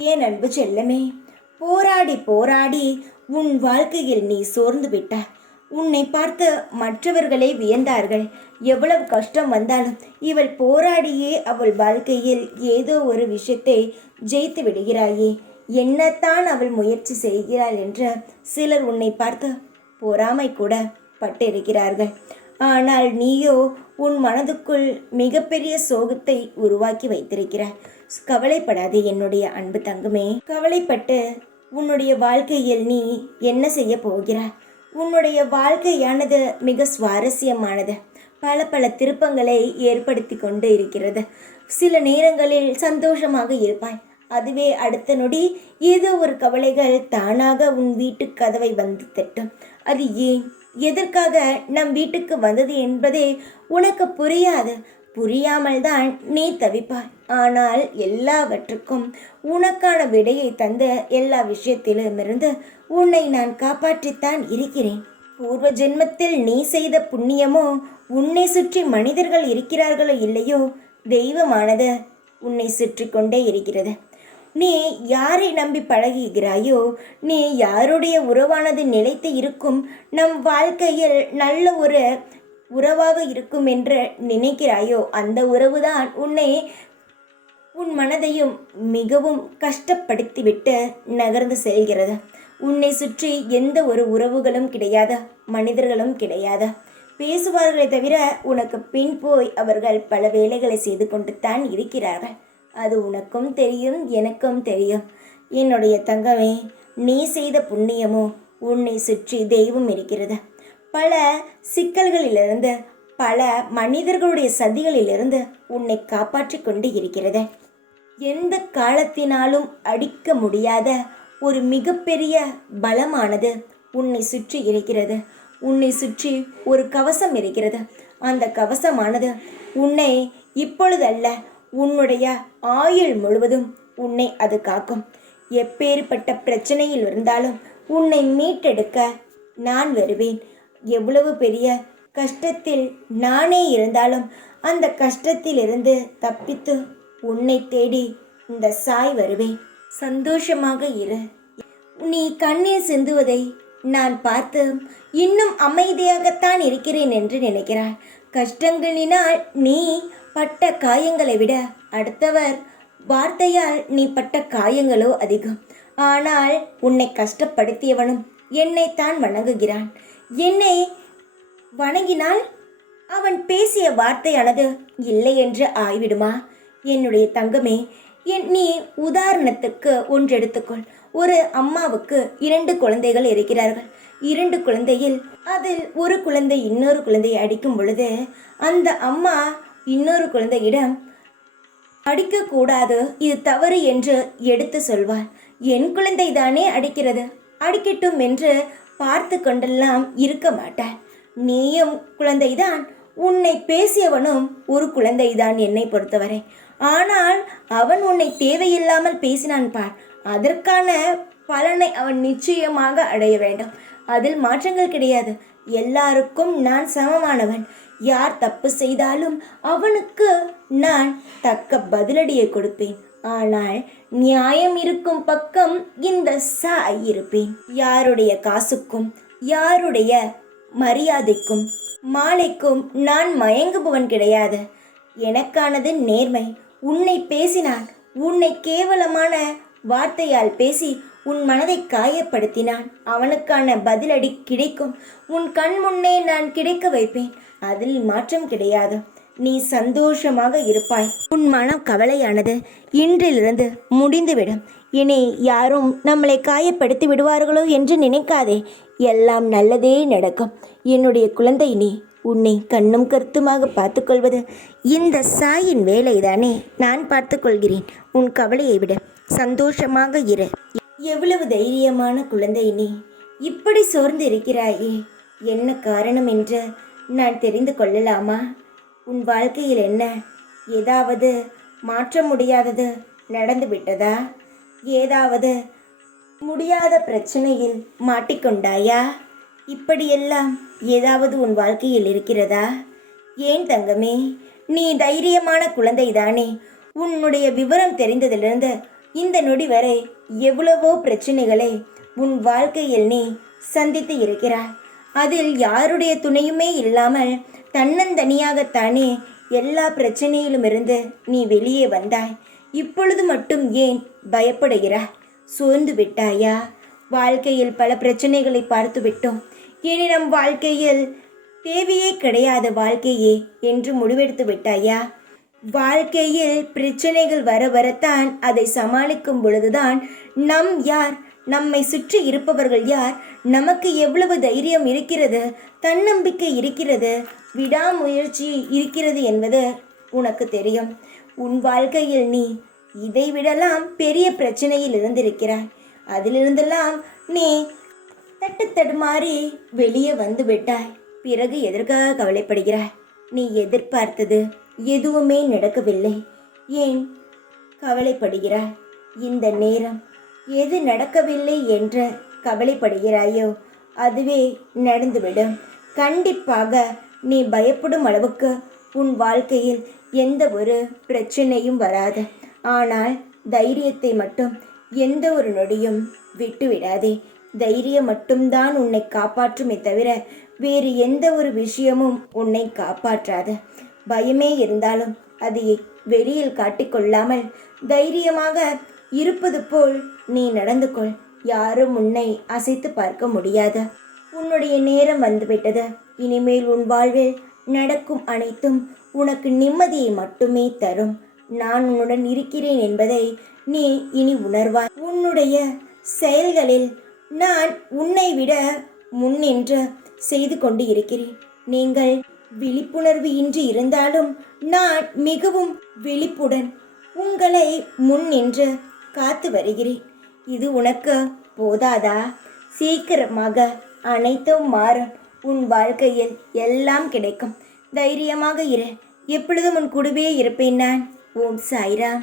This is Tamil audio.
என் அன்பு செல்லமே, போராடி போராடி உன் வாழ்க்கையில் நீ சோர்ந்து விட்டாய். உன்னை பார்த்து மற்றவர்களே வியந்தார்கள். எவ்வளவு கஷ்டம் வந்தாலும் இவள் போராடியே அவள் வாழ்க்கையில் ஏதோ ஒரு விஷயத்தை ஜெயித்து விடுகிறாயே, என்னத்தான் அவள் முயற்சி செய்கிறாள் என்று சிலர் உன்னை பார்த்து பொறாமை கூட பட்டிருக்கிறார்கள். ஆனால் நீயோ உன் மனதுக்குள் மிகப்பெரிய சோகத்தை உருவாக்கி வைத்திருக்கிறாய். கவலைப்படாதே என்னுடைய அன்பு தங்கமே. கவலைப்பட்டு உன்னுடைய வாழ்க்கையில் நீ என்ன செய்ய போகிறாய்? உன்னுடைய வாழ்க்கையானது மிக சுவாரஸ்யமானது. பல பல திருப்பங்களை ஏற்படுத்தி கொண்டு இருக்கிறது. சில நேரங்களில் சந்தோஷமாக இருப்பாய். அதுவே அடுத்த நொடி ஏதோ ஒரு கவலைகள் தானாக உன் வீட்டு கதவை வந்து தட்டும். அது ஏன், எதற்காக நம் வீட்டுக்கு வந்தது என்பதே உனக்கு புரியாது. புரியாமல் தான் நீ தவிப்பாய். ஆனால் எல்லாவற்றுக்கும் உனக்கான விடையை தந்த எல்லா விஷயத்திலுமிருந்து உன்னை நான் காப்பாற்றித்தான் இருக்கிறேன். பூர்வ ஜென்மத்தில் நீ செய்த புண்ணியமோ, உன்னை சுற்றி மனிதர்கள் இருக்கிறார்களோ இல்லையோ, தெய்வமானது உன்னை சுற்றி கொண்டே இருக்கிறது. நீ யாரை நம்பி பழகுகிறாயோ, நீ யாருடைய உறவானது நிலைத்து இருக்கும், நம் வாழ்க்கையில் நல்ல ஒரு உறவாக இருக்கும் என்று நினைக்கிறாயோ, அந்த உறவுதான் உன் மனதையும் மிகவும் கஷ்டப்படுத்திவிட்டு நகர்ந்து செல்கிறது. உன்னை சுற்றி எந்த ஒரு உறவுகளும் கிடையாது, மனிதர்களும் கிடையாது. பேசுவார்களை தவிர உனக்கு பின் போய் அவர்கள் பல வேலைகளை செய்து கொண்டு தான் இருக்கிறார்கள். அது உனக்கும் தெரியும், எனக்கும் தெரியும். என்னுடைய தங்கமே, நீ செய்த புண்ணியமோ, உன்னை சுற்றி தெய்வம் இருக்கிறது. பல சிக்கல்களிலிருந்து, பல மனிதர்களுடைய சதிகளிலிருந்து உன்னை காப்பாற்றி கொண்டு இருக்கிறது. எந்த காலத்தினாலும் அடிக்க முடியாத ஒரு மிகப்பெரிய பலமானது உன்னை சுற்றி இருக்கிறது. உன்னை சுற்றி ஒரு கவசம் இருக்கிறது. அந்த கவசமானது உன்னை இப்பொழுதல்ல, உன்னுடைய ஆயுள் முழுவதும் உன்னை அது காக்கும். எப்பேற்பட்ட பிரச்சனையில் இருந்தாலும் உன்னை மீட்டெடுக்க நான் வருவேன். எவ்வளவு பெரிய கஷ்டத்தில் நானே இருந்தாலும் அந்த கஷ்டத்திலிருந்து தப்பித்து உன்னை தேடி இந்த சாய் வருவேன். சந்தோஷமாக இரு. நீ கண்ணீர் சிந்துவதை நான் பார்த்து இன்னும் அமைதியாகத்தான் இருக்கிறேன் என்று நினைக்கிறாய். கஷ்டங்களினால் நீ பட்ட காயங்களை விட அடுத்தவர் வார்த்தையால் நீ பட்ட காயங்களோ அதிகம். ஆனால் உன்னை கஷ்டப்படுத்தியவனும் என்னைத்தான் வணங்குகிறான். என்னை வணங்கினால் அவன் பேசிய வார்த்தையானது இல்லை என்று ஆய்விடுமா? என்னுடைய தங்கமே, நீ உதாரணத்துக்கு ஒன்று எடுத்துக்கொள். ஒரு அம்மாவுக்கு 2 குழந்தைகள் இருக்கிறார்கள். 2 குழந்தையில் அதில் ஒரு குழந்தை இன்னொரு குழந்தையை அடிக்கும் பொழுது அந்த அம்மா இன்னொரு குழந்தையிடம் அடிக்கக்கூடாது, இது தவறு என்று எடுத்து சொல்வாள். என் குழந்தை தானே அடிக்கிறது, அடிக்கட்டும் என்று பார்த்து கொண்டெல்லாம் இருக்க மாட்டாள். நீயும் குழந்தைதான், உன்னை பேசியவனும் ஒரு குழந்தைதான் என்னை பொறுத்தவரை. ஆனால் அவன் உன்னை தேவையில்லாமல் பேசினான் பார், அதற்கான பலனை அவன் நிச்சயமாக அடைய வேண்டும். அதில் மாற்றங்கள் கிடையாது. எல்லாருக்கும் நான் சமமானவன். யார் தப்பு செய்தாலும் அவனுக்கு நான் தக்க பதிலடியை கொடுப்பேன். ஆனால் நியாயம் இருக்கும் பக்கம் இந்த சாய் இருப்பேன். யாருடைய காசுக்கும், யாருடைய மரியாதைக்கும், மாலைக்கும் நான் மயங்குபவன் கிடையாது. எனக்கானது நேர்மை. உன்னை பேசினான், உன்னை கேவலமான வார்த்தையால் பேசி உன் மனதை காயப்படுத்தினான், அவனுக்கான பதிலடி கிடைக்கும். உன் கண் முன்னே நான் கிடைக்க வைப்பேன். அதில் மாற்றம் கிடையாது. நீ சந்தோஷமாக இருப்பாய். உன் மனம் கவலையானது இன்றிலிருந்து முடிந்துவிடும். இனி யாரும் நம்மளை காயப்படுத்தி விடுவார்களோ என்று நினைக்காதே. எல்லாம் நல்லதே நடக்கும். என்னுடைய குழந்தை, நீ உன்னை கண்ணும் கருத்துமாக பார்த்துக்கொள்வது இந்த சாயின் வேலைதானே. நான் பார்த்துக்கொள்கிறேன். உன் கவலையை விட சந்தோஷமாக இரு. எவ்வளவு தைரியமான குழந்தை நீ. இப்படி சோர்ந்து இருக்கிறாயே, என்ன காரணம் என்று நான் தெரிந்து கொள்ளலாமா? உன் வாழ்க்கையில் என்ன ஏதாவது மாற்ற முடியாதது நடந்து விட்டதா? ஏதாவது முடியாத பிரச்சனையில் மாட்டிக்கொண்டாயா? இப்படியெல்லாம் ஏதாவது உன் வாழ்க்கையில் இருக்கிறதா? ஏன் தங்கமே, நீ தைரியமான குழந்தைதானே. உன்னுடைய விவரம் தெரிந்ததிலிருந்து இந்த நொடி வரை எவ்வளவோ பிரச்சனைகளை உன் வாழ்க்கையில் நீ சந்தித்து இருக்கிறாய். அதில் யாருடைய துணையுமே இல்லாமல் தன்னந்தனியாகத்தானே எல்லா பிரச்சனையிலுமிருந்து நீ வெளியே வந்தாய். இப்பொழுது மட்டும் ஏன் பயப்படுகிறாய்? சோர்ந்து விட்டாயா? வாழ்க்கையில் பல பிரச்சனைகளை பார்த்து விட்டோம். இனி நம் வாழ்க்கையில் தேவையே கிடையாத வாழ்க்கையே என்று முடிவெடுத்து விட்டாயா? வாழ்க்கையில் பிரச்சனைகள் வர வரத்தான் அதை சமாளிக்கும் பொழுதுதான் நம் யார், நம்மை சுற்றி இருப்பவர்கள் யார், நமக்கு எவ்வளவு தைரியம் இருக்கிறது, தன்னம்பிக்கை இருக்கிறது, விடாமுயற்சி இருக்கிறது என்பது உனக்கு தெரியும். உன் வாழ்க்கையில் நீ இதை விடலாம் பெரிய பிரச்சனையில் இருந்திருக்கிறாய். அதிலிருந்தெல்லாம் நீ தட்டுத்தடுமாறி வெளியே வந்து விட்டாய். பிறகு எதற்காக கவலைப்படுகிறாய்? நீ எதிர்பார்த்தது எதுவுமே நடக்கவில்லை. ஏன் கவலைப்படுகிறாய்? இந்த நேரம் எது நடக்கவில்லை என்று கவலைப்படுகிறாயோ அதுவே நடந்துவிடும். கண்டிப்பாக நீ பயப்படும் அளவுக்கு உன் வாழ்க்கையில் எந்த ஒரு பிரச்சனையும் வராது. ஆனால் தைரியத்தை மட்டும் எந்த ஒரு நொடியும் விட்டுவிடாதே. தைரியம் மட்டும்தான் உன்னை காப்பாற்றுமே தவிர வேறு எந்த ஒரு விஷயமும் உன்னை காப்பாற்றாது. பயமே இருந்தாலும் அதை வெளியில் காட்டிக்கொள்ளாமல் தைரியமாக இருப்பது போல் நீ நடந்து கொள். யாரும் உன்னை அசைத்து பார்க்க முடியாது. உன்னுடைய நேரம் வந்துவிட்டது. இனிமேல் உன் வாழ்வில் நடக்கும் அனைத்தும் உனக்கு நிம்மதியை மட்டுமே தரும். நான் உன்னுடன் இருக்கிறேன் என்பதை நீ இனி உணர்வாய். உன்னுடைய செயல்களில் நான் உன்னை விட முன்னின்று செய்து கொண்டு இருக்கிறேன். நீங்கள் விழிப்புணர்வு இன்றி இருந்தாலும் நான் மிகவும் விழிப்புடன் உங்களை முன்னின்று காத்து வருகிறேன். இது உனக்கு போதாதா? சீக்கிரமாக அனைத்தும் மாறும். உன் வாழ்க்கையில் எல்லாம் கிடைக்கும். தைரியமாக இரு. எப்பொழுதும் உன் கூடவே இருப்பேன் நான். ஓம் சாய்ராம்.